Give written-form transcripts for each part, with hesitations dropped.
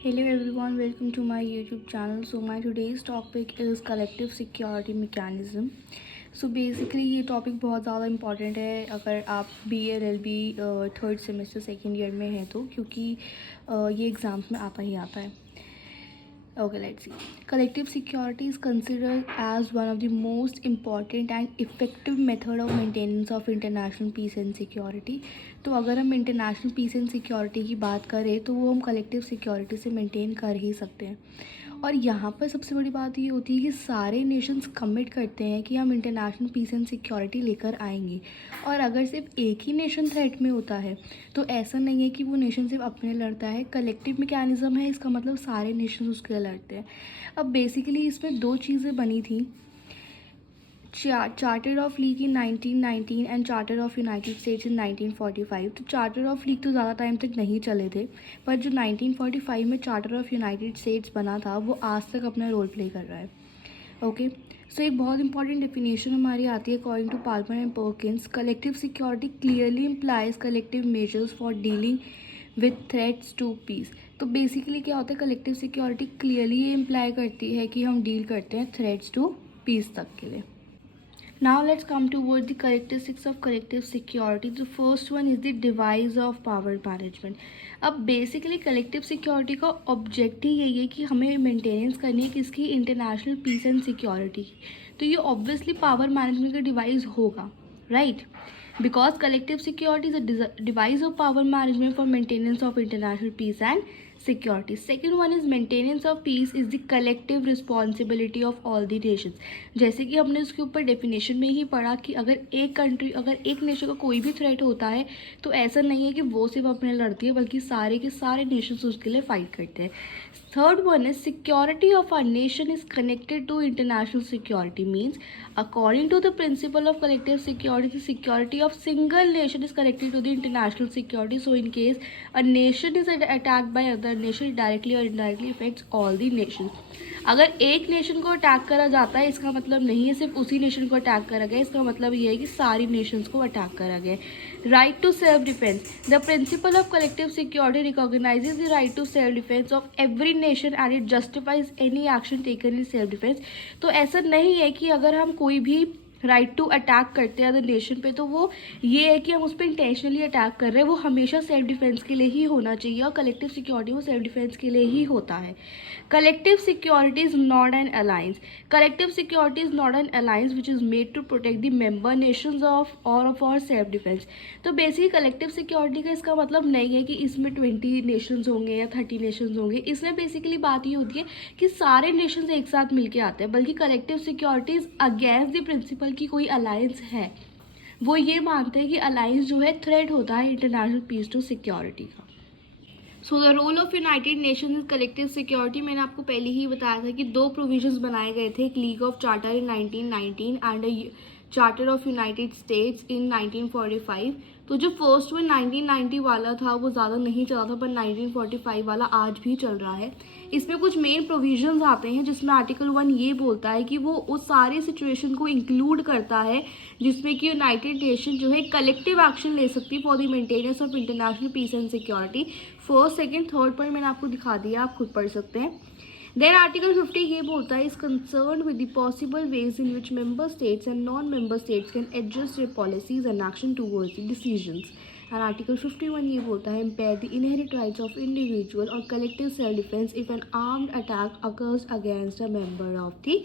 Hello everyone, welcome to my YouTube channel. So my today's topic is collective security mechanism. So basically ये topic बहुत ज़्यादा important है अगर आप BLLB third semester second year में हैं तो, क्योंकि ये एग्ज़ाम्स में आता ही आता है. Okay, let's see. Collective security is considered as one of the most important and effective method of maintenance of international peace and security. तो अगर हम इंटरनेशनल पीस एंड सिक्योरिटी की बात करें तो वो हम कलेक्टिव सिक्योरिटी से मेंटेन कर ही सकते हैं. और यहाँ पर सबसे बड़ी बात ये होती है कि सारे नेशंस कमिट करते हैं कि हम इंटरनेशनल पीस एंड सिक्योरिटी लेकर आएंगे. और अगर सिर्फ एक ही नेशन थ्रेट में होता है तो ऐसा नहीं है कि वो नेशन सिर्फ अपने लड़ता है. कलेक्टिव मैकेनिज्म है, इसका मतलब सारे नेशन उसके लिए लड़ते हैं. अब बेसिकली इसमें दो चीज़ें बनी थी, charter of league in 1919 and charter of United states in 1945. तो चार्टर ऑफ लीग तो ज़्यादा टाइम तक नहीं चले थे, पर जो 1945 में चार्टर ऑफ यूनाइटेड स्टेट्स बना था वो आज तक अपना रोल प्ले कर रहा है. ओके, सो एक बहुत इंपॉर्टेंट डेफिनेशन हमारी आती है according to Palmer and Perkins. Collective security clearly implies collective measures for dealing with threats to peace. तो बेसिकली क्या होता है, कलेक्टिव सिक्योरिटी क्लियरली ये इम्प्लाई करती है कि हम डील करते हैं थ्रेट्स टू पीस तक के लिए. Now let's come toward the characteristics of collective security. The first one is the device of power management. अब बेसिकली कलेक्टिव सिक्योरिटी का ऑब्जेक्टिव यही है कि हमें मेंटेनेंस करनी है किसकी, इंटरनेशनल पीस एंड सिक्योरिटी की. तो ये ऑब्वियसली पावर मैनेजमेंट का डिवाइस होगा, right? Because collective security is a device of power management for maintenance of international peace and security. Second one is maintenance of peace is the collective responsibility of all the nations. जैसे कि हमने उसके ऊपर definition में ही पढ़ा कि अगर एक नेशन का कोई भी थ्रेट होता है तो ऐसा नहीं है कि वो सिर्फ अपने लड़ती है, बल्कि सारे के सारे नेशंस उसके लिए फाइट करते हैं. Third one is security of our nation is connected to international security. Means according to the principle of collective security, the security of single nation is connected to the international security. So in case a nation is attacked by other nation, it directly or indirectly affects all the nations. अगर एक nation को attack करा जाता है इसका मतलब नहीं है सिर्फ उसी नेशन को अटैक करा गया, इसका मतलब ये है कि सारी नेशंस को अटैक करा गया. Right to self defence. The principle of collective security recognises the right to self defence of every nation and it justifies any action taken in self defence. तो ऐसा नहीं है कि अगर हम कोई भी राइट टू अटैक करते हैं अदर नेशन पे तो वो ये है कि हम उस पर इंटेंशनली अटैक कर रहे हैं. वो हमेशा सेल्फ डिफेंस के लिए ही होना चाहिए और कलेक्टिव सिक्योरिटी वो सेल्फ डिफेंस के लिए ही होता है. Collective security is not an alliance. Collective security is not an alliance which is made to protect the member nations of और ऑफ और सेल्फ डिफेंस. तो बेसिकली कलेक्टिव सिक्योरिटी का इसका मतलब नहीं है कि इसमें 20 नेशंस होंगे या 30 नेशंस होंगे. इसमें बेसिकली बात ये होती है कि सारे नेशंस एक साथ मिलके आते हैं, बल्कि collective security is against the principle की कोई अलायंस है. वो ये मानते हैं कि अलायंस जो है थ्रेट होता है इंटरनेशनल पीस टू सिक्योरिटी का. So the role of United Nations in collective security, मैंने आपको पहले ही बताया था कि दो प्रोविजंस बनाए गए थे, एक league of charter in 1919 and charter of United states in 1945. तो जो फर्स्ट वन 1990 वाला था वो ज़्यादा नहीं चला था, पर 1945 वाला आज भी चल रहा है. इसमें कुछ मेन प्रोविजंस आते हैं जिसमें आर्टिकल 1 ये बोलता है कि वो उस सारे सिचुएशन को इंक्लूड करता है जिसमें कि यूनाइटेड नेशन जो है कलेक्टिव एक्शन ले सकती है for the maintenance of international peace and security. First second third point मैंने आपको दिखा दिया, आप खुद पढ़ सकते हैं. देन आर्टिकल 50 ये बोलता है is concern with the possible ways in which member states and non member states can adjust their policies and action towards the decisions. And article 51 ये बोलता है impair the inherit rights of individual और collective self defence if an armed attack occurs against a member of the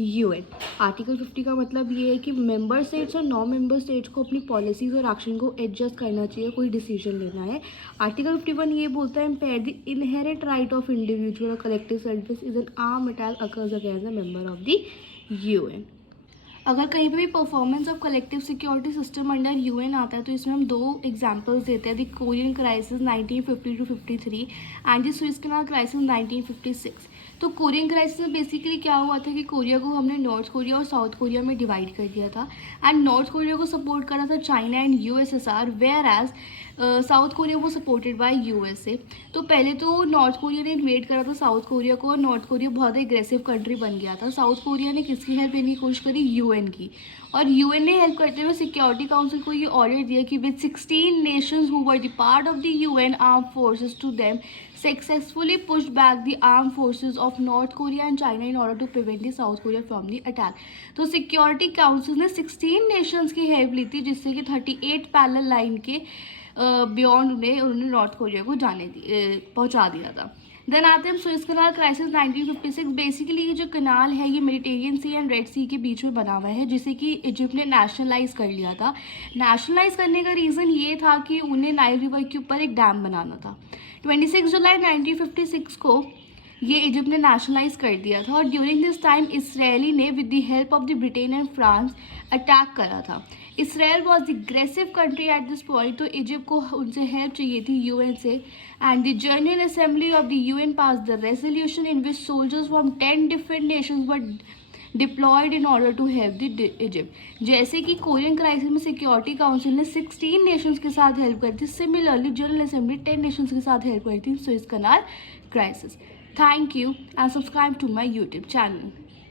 UN. Article 50 का मतलब ये है कि member states और नॉन मेंबर स्टेट्स को अपनी पॉलिसीज और एक्शन को एडजस्ट करना चाहिए, कोई डिसीजन लेना है. आर्टिकल 51 ये बोलता है impair the inherit right of individual और collective self defence is an arm attack occurs against a member of the UN. अगर कहीं पे भी performance of collective security system under UN आता है तो इसमें हम दो एग्जांपल्स देते हैं, the Korean crisis 1950 to 53 and the Swiss canal crisis 1956. तो कोरियन क्राइसिस में बेसिकली क्या हुआ था कि कोरिया को हमने नॉर्थ कोरिया और साउथ कोरिया में डिवाइड कर दिया था एंड नॉर्थ कोरिया को सपोर्ट करा था China and USSR, whereas South Korea वो सपोर्टेड बाय USA. तो पहले तो नॉर्थ कोरिया ने इन्वेट करा था साउथ कोरिया को और नॉर्थ कोरिया बहुत ही एग्रेसिव कंट्री बन गया था. साउथ कोरिया ने किसकी हेल्प लेने की कोशिश करी, UN की, और UN ने हेल्प करते हुए सिक्योरिटी काउंसिल को ये ऑर्डर दिया कि with 16 nations who were the part of the UN arm forces to them successfully pushed back the armed forces of North Korea and China in order to prevent the South Korea from the attack. तो security Council ने 16 Nations की help ली थी, जिससे कि 38 parallel line के beyond उन्होंने north Korea को पहुंचा दिया था. देन आते हैं सुएज कनाल क्राइसिस 1956. बेसिकली ये जो कनाल है ये मेडिटेरियन सी एंड रेड सी के बीच में बना हुआ है, जिसे कि इजिप्ट ने नेशनलाइज कर लिया था. नेशनलाइज करने का रीज़न ये था कि उन्हें नाइल रिवर के ऊपर एक डैम बनाना था. 26 जुलाई 1956 को ये इजिप्ट ने नेशनलाइज कर दिया था. और ड्यूरिंग दिस टाइम इसराइली ने with the help of the Britain and France attack करा था. Israel was the aggressive country at this point, तो इजिप्ट को उनसे हेल्प चाहिए थी यूएन से. And the General Assembly of the UN pass the resolution in which soldiers from 10 different nations were deployed in order to help the Egypt. जैसे कि Korean crisis में Security Council ने 16 Nations के साथ help करी थी, similarly general assembly 10 Nations के साथ हेल्प करी थी Suez canal crisis. Thank you and subscribe to my YouTube channel.